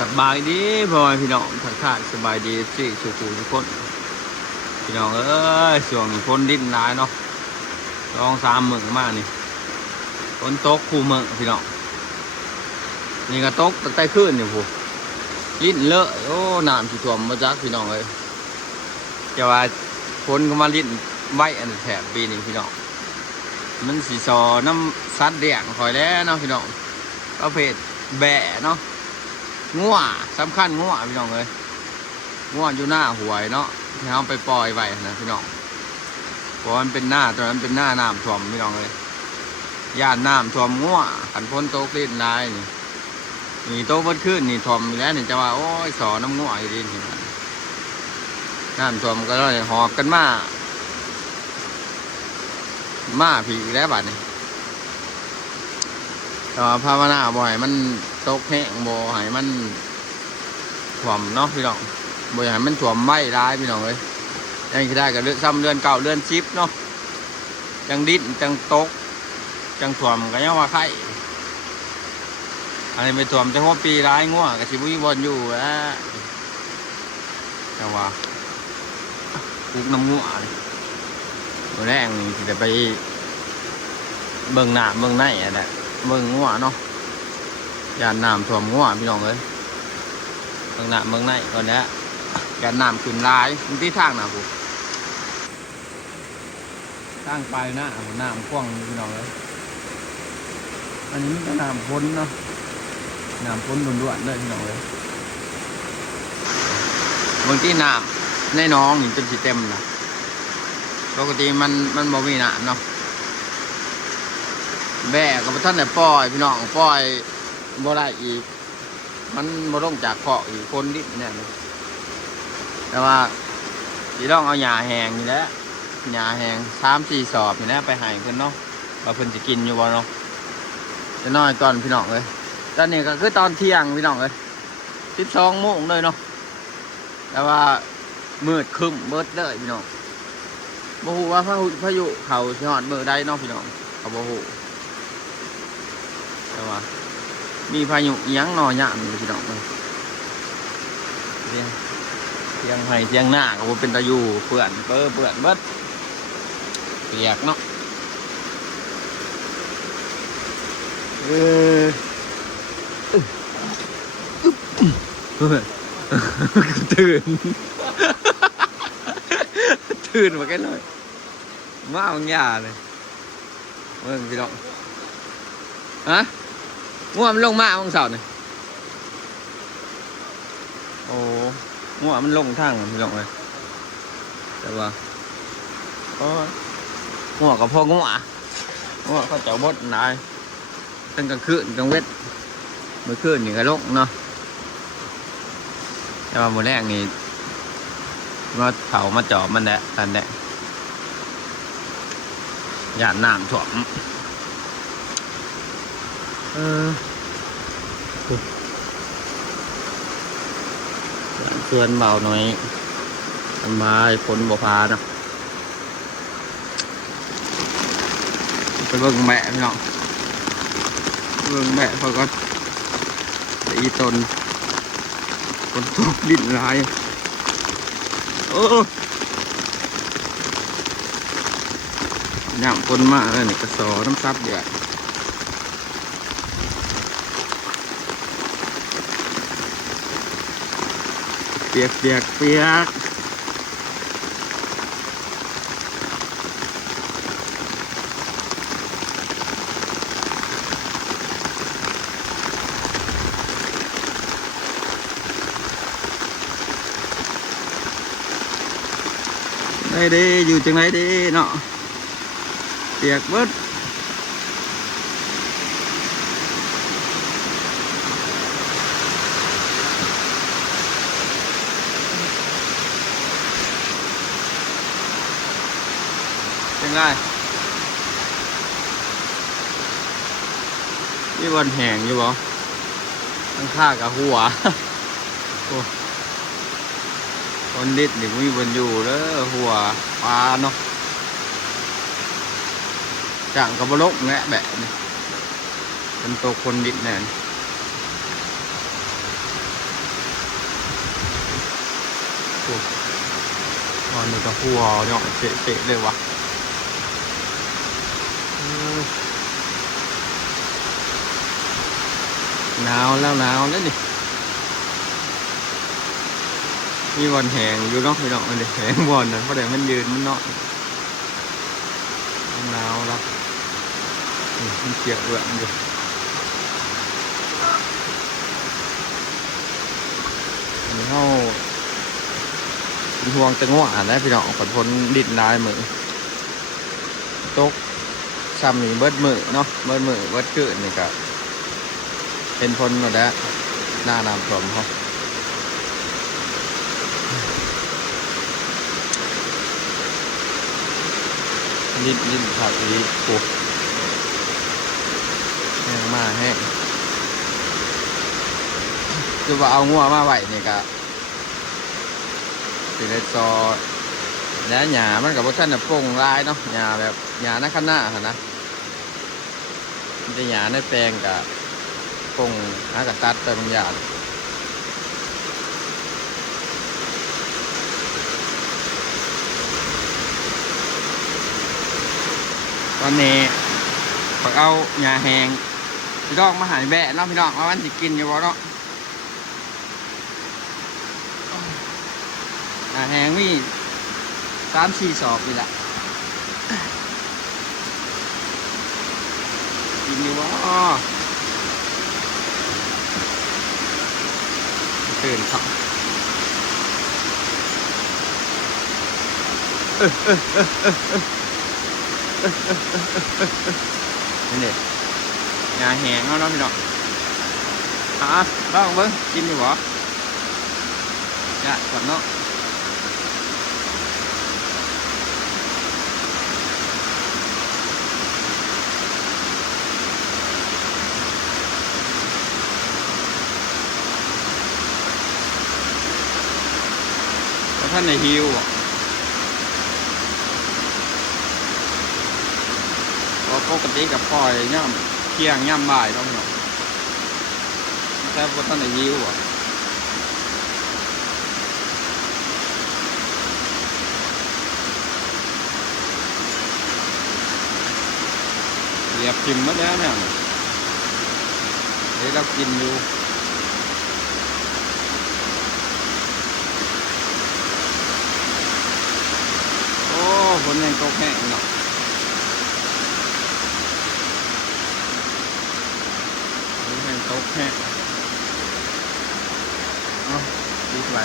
สบายดีพ่อพี่น้องทักทายสบายดีสิสุขุทุกคนพี่น้องเอ้ยส่วงฝนดิ้นร้ายเนาะ2-3 มื้อมานี่ฝนตกคู่มื้อพี่น้องนี่ก็ตกตั้งแต่คืนนี่พูลิ้นเลอะโอ้น้ำที่ท่วมมาจากพี่น้องเลยจะว่าฝนก็มาลิ้นใบอันแถบปีนี้พี่น้องมันสีซอน้ำซัดเดี่ยงคอยแล้วเนาะพี่น้องประเภทแบะเนาะงัวสำคัญงัวพี่น้องเลยงัวอยู่หน้าหวยเนาะที่เขาไปปล่อยไว้นะพี่น้องเพราะมันเป็นหน้าตอนนั้นเป็นหน้าน้ำท่วมพี่น้องเลยย่านน้ำท่วมงัวขันพ้นโต๊ะเล่นได้นี่โต๊ะวัดขึ้นนี่ท่วมแล้วนี่จะว่าโอ้ยสอน้ำงัวอยู่ดีนี่น้ำท่วมก็เลยหอบกันมาผีแล้วบัดนี้แต่ภาวนาบ่อยมันตกแห้งบ่ให้มันถ่วมเนาะพี่น้องบ่ให้มันถ่วมไม่ร้ายพี่น้องเลยยังคิดได้กับเรื่องซ้ำเรือนเก่าเรือนชิปเนาะจังดิ้นจังตกจังถ่วมก็ยังว่าไข่อันนี้ไปถ่วมจังว่าปีร้ายง่วงกับชิบุยบอลอยู่แล้วแต่ว่าปุกน้ำงัวตัวแรกนี่จะไปเบิ่งหน้าเบิ่งในอ่ะแหละเบิ่งงัวเนาะยานน้ำท่วมงัวพี่น้องเลยเบิ่งหน้าเบิ่งในก่อนนะยานน้ำขึ้นลายมันที่ทางนะผมทางไปนะน้ำกว้างพี่น้องเลยอันนี้มันก็น้ำพ้นเนาะน้ำพ้นด่วนๆเลยพี่น้องเลยบางที่น้ำในน้องนี่เป็นสีเต็มนะปกติมันบ่มีน้ำเนาะแบกกับท่านเนี่ยปล่อยพี่น้องปล่อยบ่ได้อีกมันบ่ลงจากเกาะอีกคนดิเนี่ยแต่ว่าที่ต้องเอาหญ้าแห้งนี่แหละหญ้าแห้ง3-4 สอบนี่แหละไปให้เพิ่นเนาะว่าเพิ่นจะกินอยู่บ่เนาะจะน้อยตอนพี่น้องเลยตอนนี้ก็คือตอนเที่ยงพี่น้องเลย12 โมงเลยเนาะแต่ว่ามืดครึ้มเบิดเลยพี่น้องบ่ฮู้ว่าพายุเขาสิฮอดมื้อใดเนาะพี่น้องก็บ่ฮู้แต่ว่ามีพายุยังนอยามอยู่พี่น้องเลยเทียงไห้เทียงหน้าก็บ่เป็นตาอยู่เปื้อนเปื้อนเบิดเปียกเนาะตื่นมาแค่หน่อยมาบางอย่างเลยเมื่อพี่น้องฮะง่วงมันลงมาบางเสาร์นี่โอ้ง่วงมันลงทางพี่น้องเลยแต่ว่าง่วงกับพ่อง่วงเขาเจ้าบดนายตั้งกลางคืนกลางเวทเมื่อคืนนี่ก็ลงเนาะแต่ว่ามื้อแรกนี่มาเผามาจอบมันแหละตันแหละหยาดน้ำถ่วมเพื่อนเบาหน่อยมาฝนบ่พาเนาะไปเบิ่งแม่พี่น้องเบิ่งแม่เขาก็อีตนคนตกดินร้ายย่างคนมากเลยนี่กระสอน้ำซับเดือดเปียกได้ดีอยู่จังไรดีเนาะเปียกเบิดยังไงนี่วันแห้งอยู่บ่ตั้งค่ากับหัวคนดิดนี่มีบนอยู่เด้อหัวปลาเนาะจังกับบลกแงะแบะนี่เป็นตัวคนดิดเนี่ย อ๋อนี่ก็หัวเนาะเตะเลยวะหนาวแล้วนี่มีวันแหงอยู่เนาะพี่น้องมันแหงวันนะเพราะเดี๋ยวมันยืนมันเนาะหนาวแล้วมันเกี่ยวเอื้องอยู่อันนี้เขาเป็นห่วงแต่ง่วงนะพี่น้องผลพ้นดินได้มือตกซ้ำนี่เบิดมือเนาะเบิดเกิดนี่ก็เป็นพ้นหมดแล้วหน้าน้ำท่วมเขาลิ้นขาดอีปูแห้งมากแห้งคือว่าเอางัวมาไหวนี่ก็ถึงได้ซอแล้วหญ้ามันกับพวกท่านโปร่งลายเนาะหญ้าแบบหญ้าหน้าข้างหน้าค่ะนะมันจะหญ้าในแปลงกับโปร่งหากระตัดไปบางอย่างตอนนี้พอเอาหญ้าแห้งพี่น้องมาหายแบะเนาะพี่น้องว่ามันจะกินอยู่บ่เนาะหญ้าแห้งมี3-4 ศอกนี่แหละกินอยู่บ่ตื่นครับนี่เด็กหญ้าแห้งเอาเนาะพี่น้องลองเบิ่งกินอยู่บ่จ้ะก่อนเนาะท่านในฮิวปกติกับปล่อยย่ำเที่ยงย่ำบ่ายต้องเนาะแต่พอท่านในฮิวเหยียบกินมาแล้วเนี่ยเดี๋ยวเรากินอยู่ฝนยังตกแห้งเนาะฝนยังตกแห้งดีไป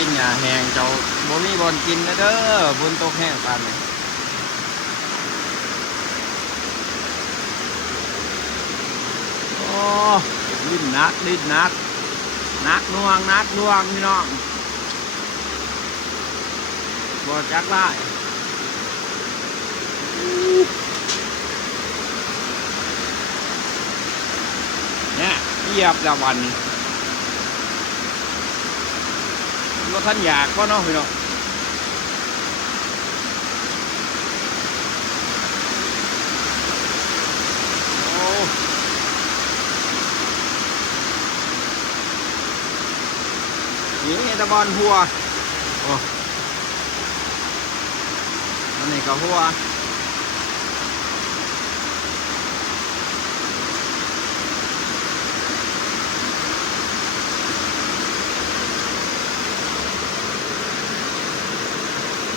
กินหญ้าแห้งเจ้าบ่มีบอนกินนะเด้อบนตกแห้งปานนี้โอ้ลิ้นนักน่วงพี่น้องบ่จักได้เนี่ยเหยียบละวันรถท่านอยากก็เนาะพี่น้องโอ้นี่ตะบอนหัวโอ้อันนี้ก็หัว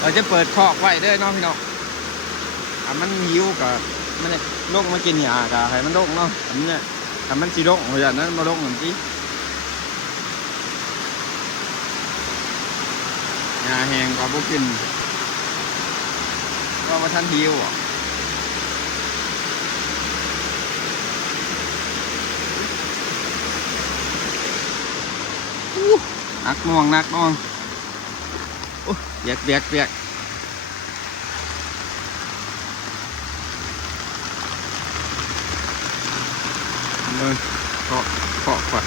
เราจะเปิดคอกไว้ด้วยน้องพี่น้องมันหิวกับมันโรคมากินหญ้ากับให้มันโรคเนาะอันนี้เนี่ยมันสีโรคอย่างนั้นมาโรคเหมือนที่หญ้าแห้งกว่าพวกกินว่ามาทันหิวนักน่วงเปียก เออเคาะก่อน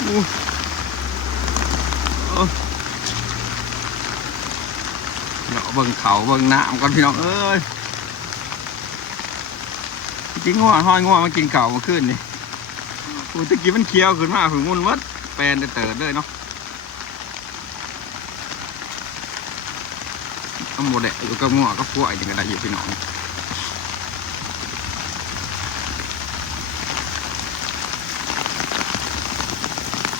อู้เนาะเบิ่งเขาเบิ่งน้ำก่อนพี่น้องเอ้ยจริงง่วงห้อยง่วงมากินเก่ามาขึ้นนี่อู้ตะกี้มันเคี้ยวขึ้นมาถึงมุนวัดแปลนเติร์ดเลยเนาะเอาหมดเลยอยู่กับง่วงก็พวกอย่างไรอยู่พี่น้อง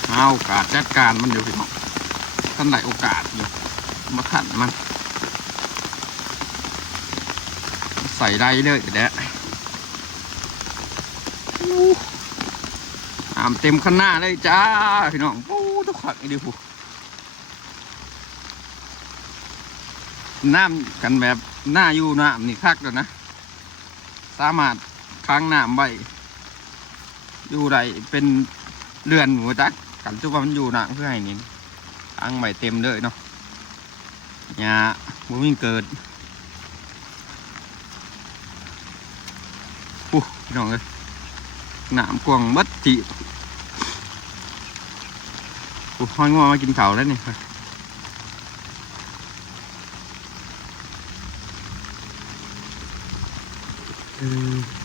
เอาโอกาสจัดการมันอยู่พี่น้องท่านไหนโอกาสอยู่มาขันมันใส่ได้เลยเด้อเต็มข้างหน้าเลยจ้าพี่น้องโอ้ทุกขักดีผู้น้ำกันแบบหน้าอยู่น้ำนี่คักแล้วนะสามารถค้างน้ำไว้อยู่ไรเป็นเรือนหมูจักกันทุกวันมันอยู่น้ำเพื่อให้นี่ค้างใบเต็มเลยเนาะเนี่ยบุ้งเกิดพี่น้องเลยน้ำกวางบัดจีห้อยงัวมากินเข่าแล้วนี่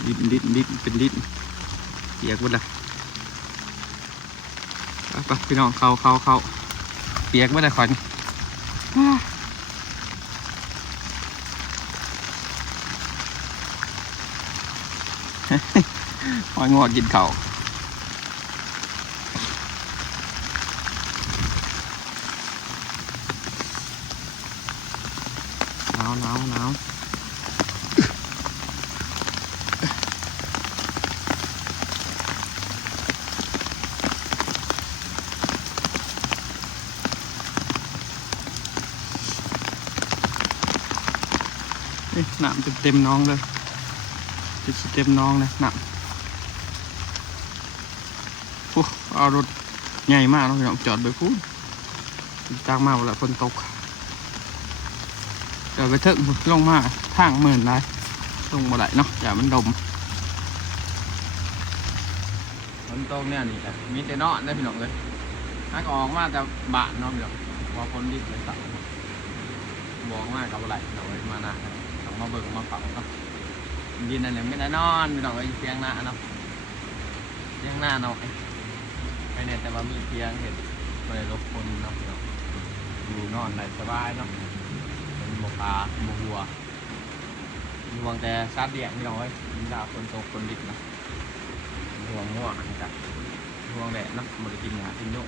ดิ้นเป็นดิ้นเปียกหมดเลยไปพี่น้องเข้าเปียกหมดเลยขอนห้อยงัวกินเข่าหนาวน้ำเต็มน้องเลยเต็มน้องเลยน้ำเอารถใหญ่มากน้องพี่น้องจอดไปพูดจ้างมาเวลาฝนตกเดี๋ยวไปเถิงลงมาทางหมื่นไรลงมาไหลเนาะอย่ามันดมฝนตกเนี่ยนี่แหละมีแต่นอนได้พี่น้องเลยถ้าก็ออกมาแต่บาดเนาะพี่น้องว่าฝนดิบเลยสั่งบอกมากกับไหลเอาไว้มานะต้องมาเบิ่งมาเผาเนาะดินนั่นแหละไม่ได้นอนพี่น้องเลยเสียงหน้าเนาะเสียงหน้าเนาะไม่เนี่ยแต่ว่ามีเพียงเห็นไม่ได้รบกวนเนาะพี่น้องอยู่นอนได้สบายเนาะเป็นหมกปลาหมกวัวห่วงแต่ซาดเดี่ยงพี่น้องเอ้ยมีดาวคนโตคนดิบนะห่วงง่วงนะครับห่วงแดดเนาะมันจะกินหากินยุ่ง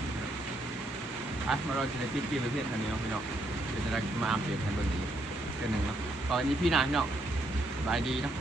มาเราจะได้ปิดประเภทคันนี้เนาะพี่น้องจะได้มาอัปเดตให้เบิ่งอีกเดือนหนึ่งเนาะตอนนี้พี่นายพี่น้องสบายดีเนาะ